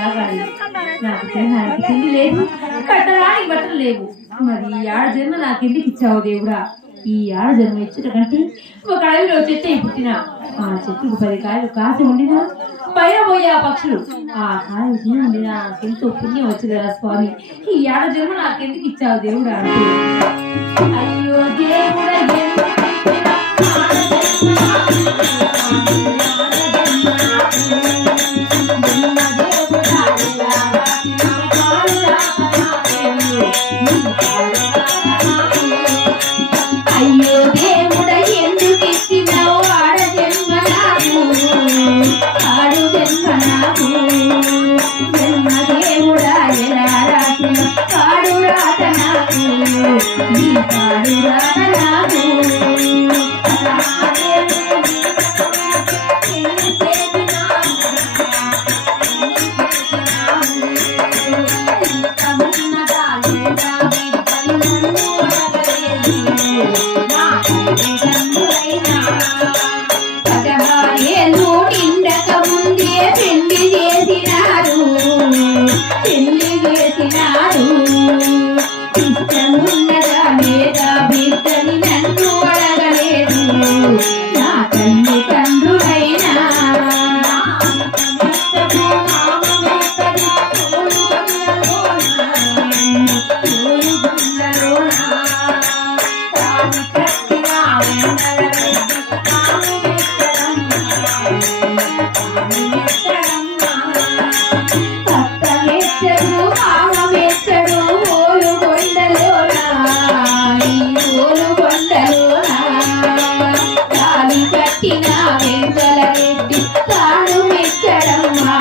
లాగాలి. నాకు తిండి లేదు, కట్టడానికి బట్టలు లేవు. మరి ఈ ఆడ జన్మ నాకెందుకు ఇచ్చావు దేవుడా? ఈ ఆడ జన్మ ఇచ్చుట కంటే ఒక అడవిలో చెట్టు పుట్టిన ఆ చెట్టుకు 10 కాయలు కాసి ఉండినా పైన పోయి ఆ పక్షులు ఆ కాయలు తిని ఉండినా ఎంతో పుణ్యం వచ్చి కదా స్వామి. ఈ ఆడ జన్మ నాకెందుకు ఇచ్చావు దేవుడా అంటే, అయ్యో దేవుడా అయ్యో దేవుడ ఎందుకు ఇచ్చినావు ఆడ జన్మ నాకు, ఆడు జన్మ నాకు. జన్మ దేవుడా ఎలా రాసిన పాడు రాత నాకు, నీ పాడు రాత నాకు. తాను మెచ్చడమ్మా